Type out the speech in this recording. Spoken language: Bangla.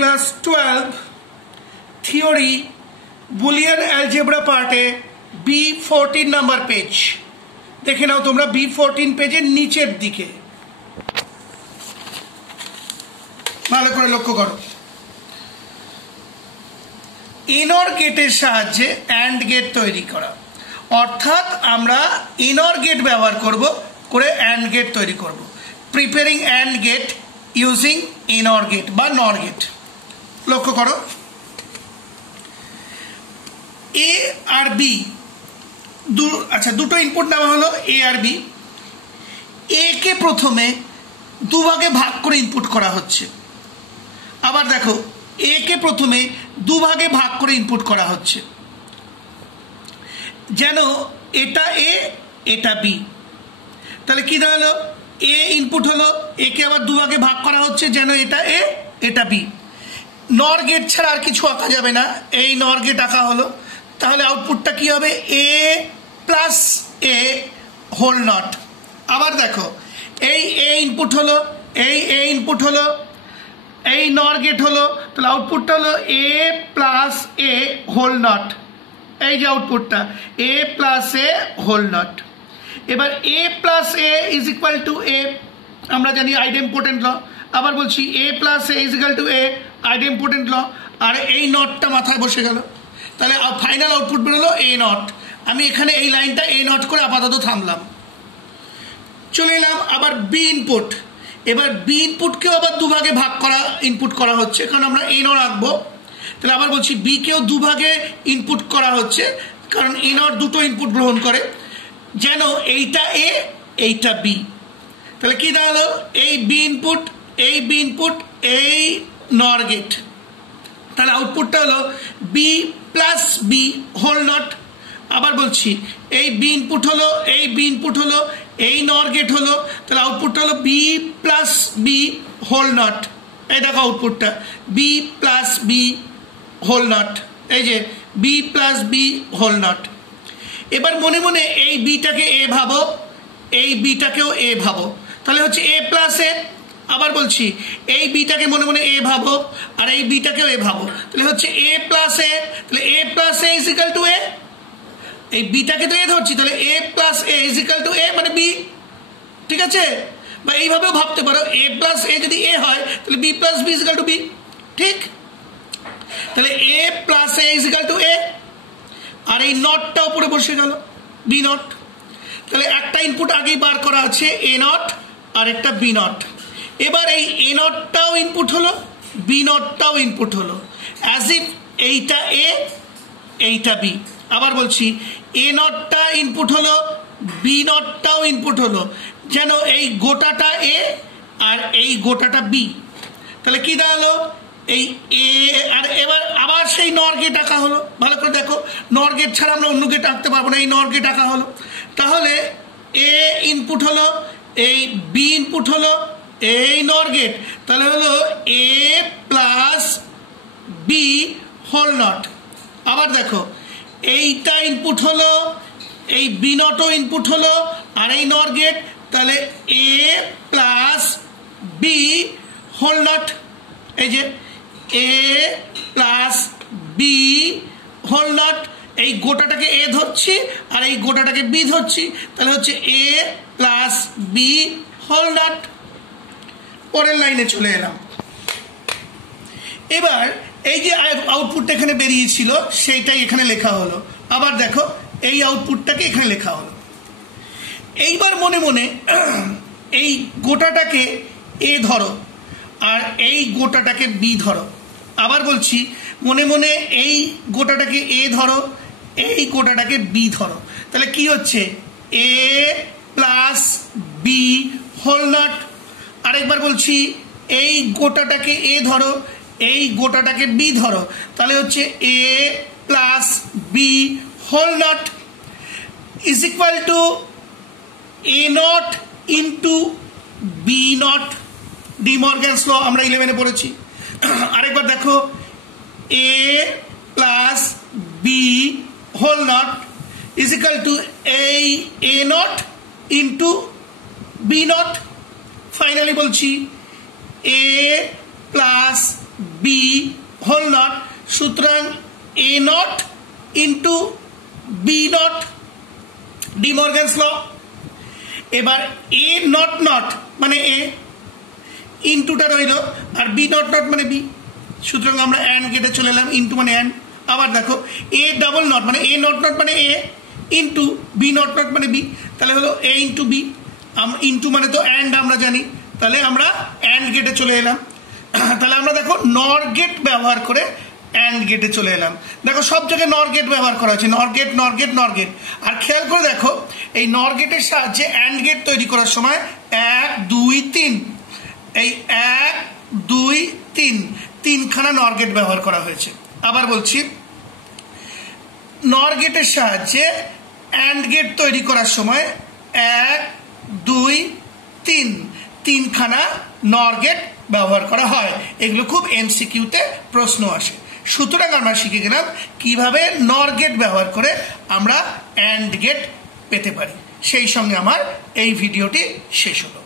ক্লাস 12 থিওরি বুলিয়ান অ্যালজেব্রা পার্টে B14 নাম্বার পেজ দেখে নাও তোমরা। B14 পেজের নিচের দিকে ভালো করে লক্ষ্য করো। ইনর গেটের সাহায্যে অ্যান্ড গেট তৈরি করা, অর্থাৎ আমরা ইনর গেট ব্যবহার করব করে অ্যান্ড গেট তৈরি করব। প্রিপেয়ারিং অ্যান্ড গেট ইউজিং ইনর গেট বা নর গেট। লক্ষ্য করো, এ আর বি দুটো ইনপুট নেওয়া হলো, এ আর বি। এ কে প্রথমে দুভাগে ভাগ করে ইনপুট করা হচ্ছে। আবার দেখো, এ কে প্রথমে দুভাগে ভাগ করে ইনপুট করা হচ্ছে, যেন এটা এ এটা বি। তাহলে কি দাঁড়ালো, এ ইনপুট হলো, এ কে আবার দুভাগে ভাগ করা হচ্ছে যেন এটা এ এটা বি। নর গেট ছাড়া আর কিছু আঁকা যাবে না, এই নর গেট আঁকা হলো। তাহলে আউটপুটটা কি হবে, এ প্লাস এ হোল নট। আবার দেখো, এই এ ইনপুট হলো, এই এ ইনপুট হলো, এই নর গেট হলো, তাহলে আউটপুটটা হলো A plus A whole not. এই যে আউটপুটটা A plus A whole not. এবার A plus A is equal to A, আমরা জানি আইডেম্পোটেন্ট ল। আবার বলছি A plus A is equal to A, idempotent law. আর এই নটটা মাথায় বসে গেল, তাহলে ফাইনাল আউটপুট বেরোলো এ নট। আমি এখানে এই লাইনটা এ নট করে আপাতত থামলাম। চলে এলাম আবার বি ইনপুট। এবার বি ইনপুটকেও আবার দুভাগে ভাগ করা ইনপুট করা হচ্ছে, কারণ আমরা এ নট রাখবো। তাহলে আবার বলছি বি কেও দুভাগে ইনপুট করা হচ্ছে, কারণ এ নট দুটো ইনপুট গ্রহণ করে, যেন এইটা এ এইটা বি। তাহলে কি দাঁড়ালো, এই বি ইনপুট এই বি ইনপুট এই নর গেট। তাহলে আউটপুটটা হলো B plus B whole not. আবার বলছি এই বি ইনপুট হলো, এই বি ইনপুট হলো, এই নর গেট হলো, তাহলে আউটপুটটা হলো B plus B whole not. এই দেখো আউটপুটটা B plus B whole not, এই যে B plus B whole not. এবার মনে মনে এই বিটাকে এ ভাবো, এই বিটাকেও এ ভাবো, তাহলে হচ্ছে এ প্লাস এ। আবার বলছি এই বিটাকে মনে মনে এ ভাবো, আর এই বিটাকেও এ ভাবো, তাহলে হচ্ছে এ প্লাস এ। তাহলে A plus A is equal to A, এই বিটাকে তো এ ধরছি, তাহলে A plus A is equal to A মানে বি। ঠিক আছে, বা এইভাবেও ভাবতে পারো, এ প্লাস এ যদি এ হয় তাহলে B plus B is equal to B. ঠিক, তাহলে A plus A is equal to A, আর এই নটটা উপরে বসে গেল বি নট। তাহলে একটা ইনপুট আগেই বার করা আছে এ নট, আর একটা বি নট। এবার এই এ নটটাও ইনপুট হলো, বি নটটাও ইনপুট হলো, অ্যাজ ইফ এইটা এ এইটা বি। আবার বলছি এ নটটা ইনপুট হলো, বি নটটাও ইনপুট হলো, যেন এই গোটাটা এ আর এই গোটাটা বি। তাহলে কি দাঁড়ালো, এই এ আর এবার আবার সেই নর গেট আঁকা হলো। ভালো করে দেখো, নর গেট ছাড়া আমরা অন্য গেট আঁকতে পারবো না, এই নর গেট আঁকা হলো। তাহলে এ ইনপুট হলো, এই বি ইনপুট হলো, এই নর গেট, তাহলে হলো A plus B whole not. আবার দেখো এইটা ইনপুট হলো, এই বি নটও ইনপুট হলো, আর এই নর গেট, তাহলে A plus B whole not. এই যে এ প্লাস বি হোল নট, এই গোটাটাকে এ ধরছি আর এই গোটাটাকে বি ধরছি, তাহলে হচ্ছে A plus B whole not. পরের লাইনে চলে এলাম। এবার এই যে আউটপুটটা এখানে বেরিয়েছিল সেইটাই এখানে লেখা হলো। আবার দেখো এই আউটপুটটাকে এখানে লেখা হলো। এইবার মনে মনে এই গোটাটাকে এ ধরো আর এই গোটাটাকে বি ধরো। আবার বলছি মনে মনে এই গোটাটাকে এ ধরো, এই গোটাটাকে বি ধরো। তাহলে কি হচ্ছে, A plus B whole not. আরেকবার বলছি এই গোটাটাকে এ ধরো, এই গোটাটাকে বি ধরো, তাহলে হচ্ছে A plus B whole not is equal to A not into B not. De Morgan's law আমরা 11-এ পড়েছি। আরেকবার দেখো, A plus B whole not is equal to এই A not into B not. Finally বলছি A plus B whole not, সুতরাং A not into B not, De Morgan's law. এবার এ নট নট মানে এ, ইন্টুটা রইল, আর বি নট নট মানে বি, সুতরাং আমরা অ্যান্ড গেটে চলে এলাম, ইন্টু মানে অ্যান্ড। আবার দেখো এ ডাবল নট মানে এ নট নট মানে এ, ইন্টু বি নট নট মানে বি, তাহলে হলো এ ইন্টু বি, ইন্টু মানে তো অ্যান্ড আমরা জানি, তাহলে আমরা অ্যান্ড গেটে চলে এলাম। তাহলে আমরা দেখো নর গেট ব্যবহার করে অ্যান্ড গেটে চলে এলাম। দেখো সব জায়গায় নর গেট ব্যবহার করা হচ্ছে, নর গেট নর গেট নর গেট। আর খেয়াল করে দেখো এই নর গেটের সাহায্যে অ্যান্ড গেট তৈরি করার সময় 1 2 3, এই 1 2 3 তিনখানা নর গেট ব্যবহার করা হয়েছে। আবার বলছি, নর গেটের সাহায্যে অ্যান্ড গেট তৈরি করার সময় 1 2 3 তিনখানা নর গেট ব্যবহার করা হয়। এগুলো খুব এমসিকিউতে প্রশ্ন আসে। সুতরাং আমরা শিখে গেলাম কিভাবে নর গেট ব্যবহার করে আমরা অ্যান্ড গেট পেতে পারি। সেই সঙ্গে আমার এই ভিডিওটি শেষ হলো।